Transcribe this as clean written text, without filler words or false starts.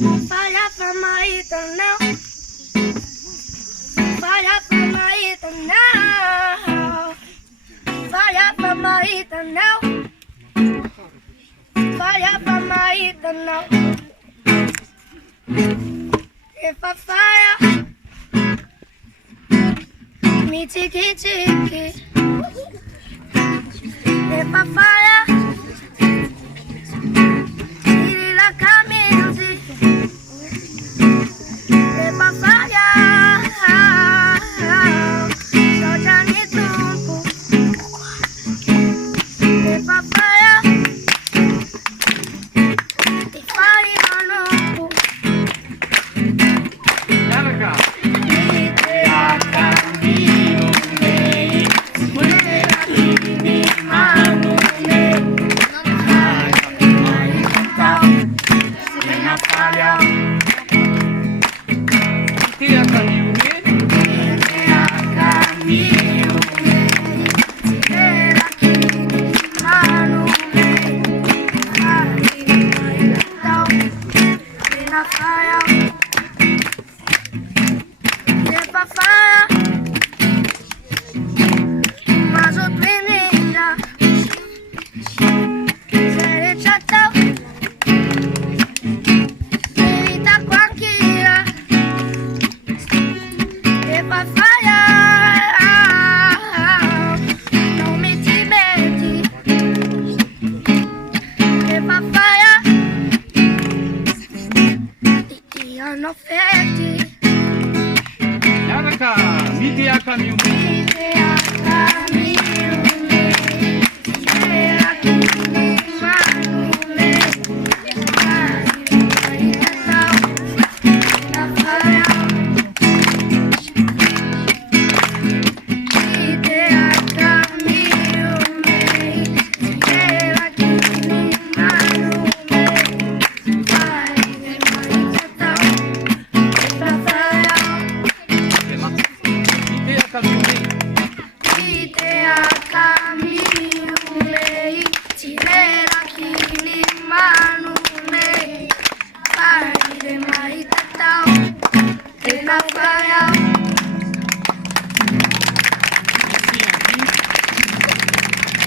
Fire from my ether now. Fire from my ether now. Fire from my ether now. Fire from my ether now. If I fire, me tiki tiki. If I fire, it like a music. If I fire, so Johnny Tumpo. If I fire, if I know. No fete. Yaraka, miti ya caminho. Bye.